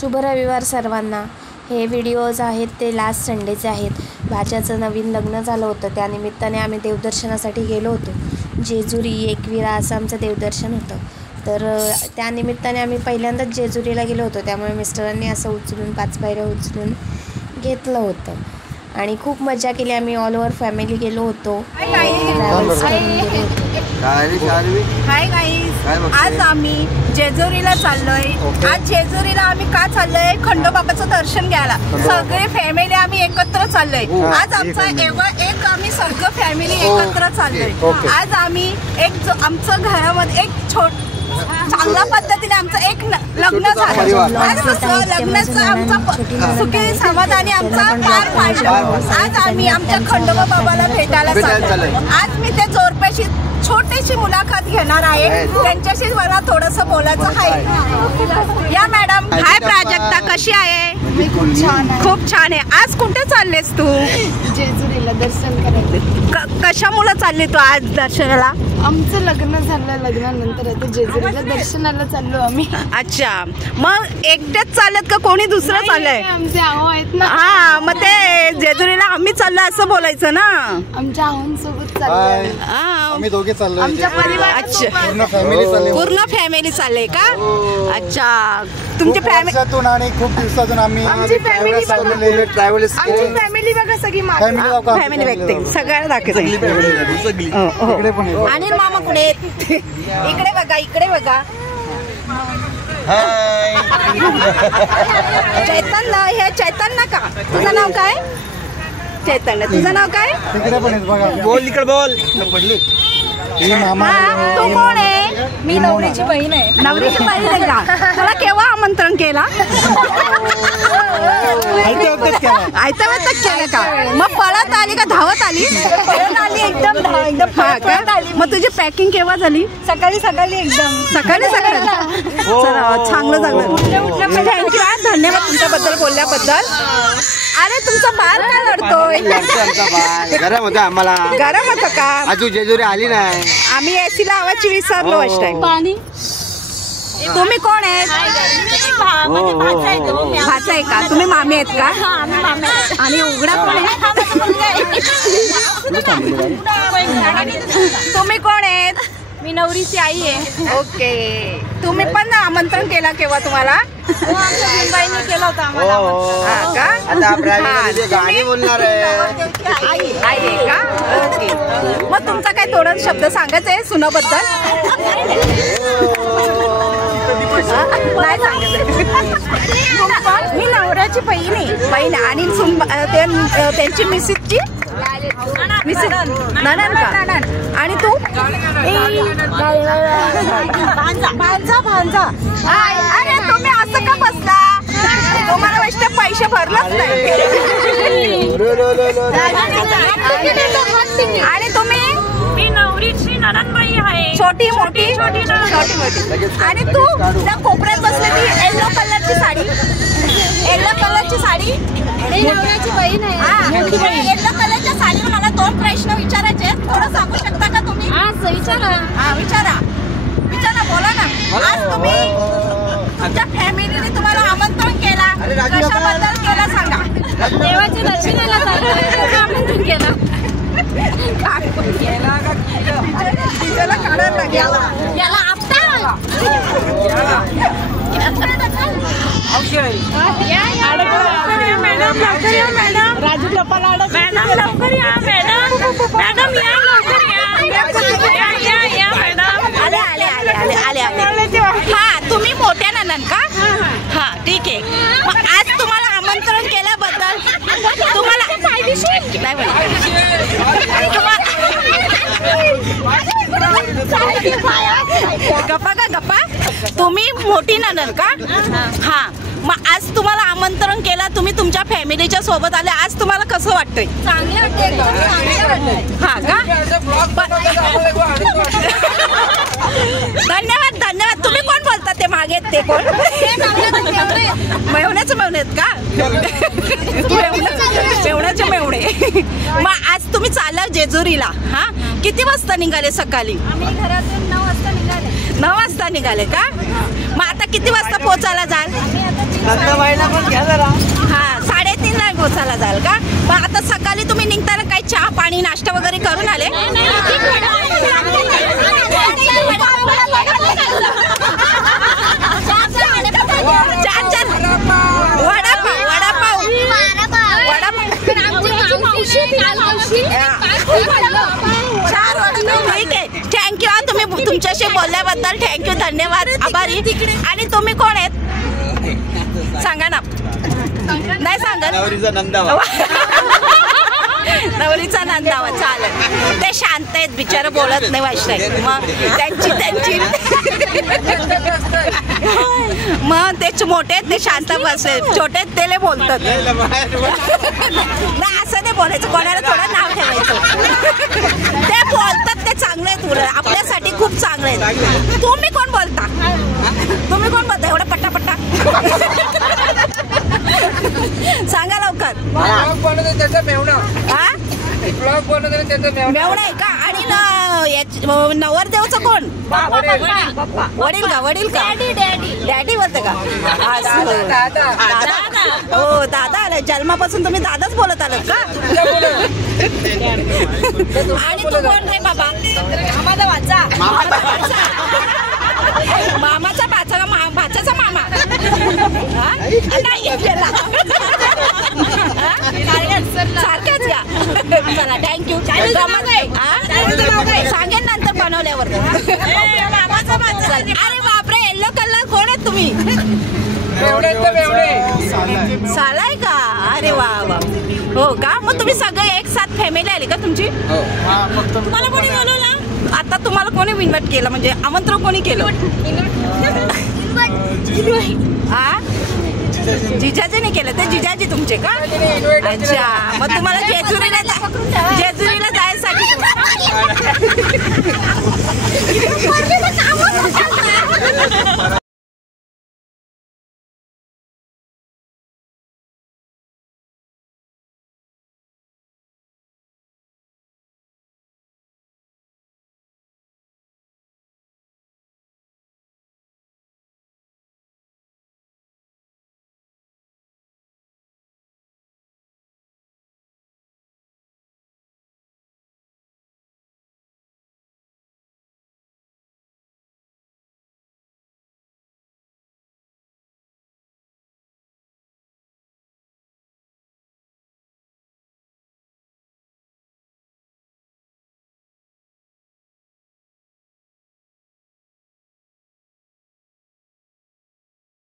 शुभ रविवार सर्वांना। हे व्हिडिओज आहेत ते लास्ट संडेचे आहेत। भाच्याचं नवीन लग्न झालं होतं, त्यानिमित्ताने आम्ही देवदर्शनासाठी गेलो होतो। जेजुरी एकविरा असं आमचं देवदर्शन होतं। तर त्यानिमित्ताने आम्ही पहिल्यांदाच जेजुरीला गेलो होतो, त्यामुळे मिस्टरांनी असं उचलून 5 पायऱ्या उचलून घेतलं होतं आणि खूप मजा केली। आम्ही ऑल ओव्हर फॅमिली गेलो होतो। हाय गाईज, आज आम्ही जेजुरीला चाललोय। आज जेजुरीला आम्ही का चाललोय? खंडोबाबाचं दर्शन घ्यायला सगळे फॅमिली आम्ही एकत्र चाललोय। आज आमचा एक आम्ही सगळं फॅमिली एकत्र चाललोय। आज आम्ही आमचं घरामध्ये एक चांगल्या पद्धतीने आमचं एक लग्न झालं। आज लग्नाचं आमचा सुखी समाधानी आमचा पार पाडला। आज आम्ही आमच्या खंडोबा बाबाला भेटायला चाललोय। आज मी त्या जोरप्याशी छोटीशी मुलाखत घेणार आहे, त्यांच्याशी मला थोडंसं बोलायचं आहे। या मॅडम, हाय प्राजक्ता, कशी आहे? मी खूप छान आहे। खूप छान आहे। आज कुठे चाललेस तू? जेजुरीला दर्शन करायला। कशामुळे चालली तू आज दर्शनाला? आमचं लग्न झालं, लग्नानंतर आता जेजुरीला दर्शनाला चाललो आम्ही। अच्छा, मग एकटेच चालत का कोणी दुसरं चाललंय? आमचे आहो आहेत ना। हा, मग ते जेजुरीला आम्ही चाललो असं बोलायचं ना। आमच्या आहोंसोबत चाललोय आम्ही दोघे चाललोय। आमच्या परिवार अच्छा, पूर्ण फॅमिली चालली। पूर्ण फॅमिली चालले का? अच्छा, तुमची फॅमिली आणि खूप दिवसातून आम्ही फॅमिली बघा सगळी फॅमिली बघते, सगळ्यांना दाखवते। आणि मामा कुठे? इकडे बघा, इकडे बघा। चैतन्य, हे चैतन्य का? तुझं नाव काय? चैतन्य, तुझं नाव काय? तिकडे पण बघा, बोल इकडे बोल। तू कोण आहे? मी नवरीची बहीण आहे। नवरीची बहीण आहे का? तुला केव्हा आमंत्रण केला? आयत्या वेळेस केलं का? मग पळत आली का धावत आली? पळत आली, एकदम पळत आली। मग तुझी पॅकिंग केव्हा झाली? सकाळी एकदम सकाळी चांगलं थँक्यू, धन्यवाद तुमच्याबद्दल बोलल्याबद्दल। अरे तुमचा बाळ काय लढतोय? गरम होतं आम्हाला। गरम होतं का? अजून जेजुरी आली नाही, आम्ही एसी लावायची विसरलो फर्स्ट टाइम। पाणी। तुम्ही कोण आहेत? भाचा आहे का? तुम्ही मामी आहेत का? आणि उघडा कोण आहे? तुम्ही कोण आहेत? मी नवरीची आई आहे। ओके, तुम्ही पण आमंत्रण केला केव्हा तुम्हाला? बाईने केलं होतं आम्हाला। हा का? गाणी बोलणार आहे। आई आहे का? ओके, मग तुमचा काय थोडा शब्द सांगायचं आहे सुनाबद्दल? नाही सांगायचं। मी नवऱ्याची बहीण आणि त्यांची मिसेसची नणंद का? आणि तू? भांजा। अरे तुम्ही असं का बसला? तुम्हाला वाटतं पैसे भरलंच नाही? आणि तुम्ही? मी नवरीची नणंदबाई आहे। छोटी मोठी? छोटी। आणि तू त्या कोपऱ्यात बसले ती येलो कलरची साडी? मी नवऱ्याची बहीण आहे। येलो कलरच्या साडीवर मला 2 प्रश्न विचारायचे, थोडं सांगू शकता का तुम्ही? विचारा, बोला ना। आज तुम्ही तुमच्या फॅमिलीने तुम्हाला आमंत्रण केला, कशाबद्दल केला सांगा? देवाच्या दर्शनाला चाललोय, आमंत्रण केलं। याला आपटा राजू टपाला मॅडम लवकर या। मॅडम या, लवकर या मॅडम। आले। हा, तुम्ही मोठ्या नणंद का? हा, ठीक आहे। मग आज तुम्हाला आमंत्रण केल्याबद्दल तुम्हाला गप्पा तुम्ही मोठी नणंद का? हा, मग आज तुम्हाला आमंत्रण केला, तुम्ही तुमच्या फॅमिलीच्या सोबत आले, आज तुम्हाला कसं वाटतंय? चांगलं वाटतंय। हा का? धन्यवाद। तुम्ही कोण बोलता? ते मागे ते कोण? मेवण्याचं का? मेवणे। मग आज तुम्ही चालला जेजुरीला? हा, किती वाजता निघाले? सकाळी आम्ही घरातून 9 वाजता निघाले। 9 वाजता निघाले का? मग आता किती वाजता पोचायला जाल? हा 3:30 ला पोचायला जाल का? मग आता सकाळी तुम्ही निघताना काही चहा पाणी नाश्ता वगैरे करून आले? ठीक आहे, थँक्यू. तुम्ही तुमच्याशी बोलल्याबद्दल थँक्यू, धन्यवाद, आभारी. आणि तुम्ही कोण आहेत सांगा ना. नाही सांगत? नवरीचा नंदावा. चालेल. ते शांत आहेत बिचारा, बोलत नाही वाचताय. मग त्यांची मग ते मोठे आहेत ते शांत बसले, छोटे आहेत ते बोलतात. नाही असं नाही बोलायचं, कोणाला थोडं नाव ठेवायचं. ते बोलतात ते चांगले आहेत, उलट आपल्यासाठी खूप चांगले आहेत. तुम्ही कोण बोलता एवढा पट्टा सांगा लवकर. मेवणा आहे का? आणि नवरदेवचं कोण? वडील का? डॅडी बोलते का? हो दादा आलं. जन्मापासून तुम्ही दादाच बोलत आलात का? आणि तू कोण रे बाबा? मामाचा भाच्याचा मामा सारख्याच या. चला थँक्यू. सांगेन नंतर बनवल्यावर. अरे बापरे, येल्लो कलर कोण आहेत तुम्ही? सालाय का? अरे वा. हो का? मग तुम्ही सगळे एक साथ फॅमिली आली का तुमची? तुम्हाला कोणी बोलवलं? आता तुम्हाला कोणी इन्व्हाइट केलं, म्हणजे आमंत्रण कोणी केलं? जिजाजीने केलं. ते जिजाजी तुमचे का? अच्छा. मग तुम्हाला जेजुरीला जायसाठी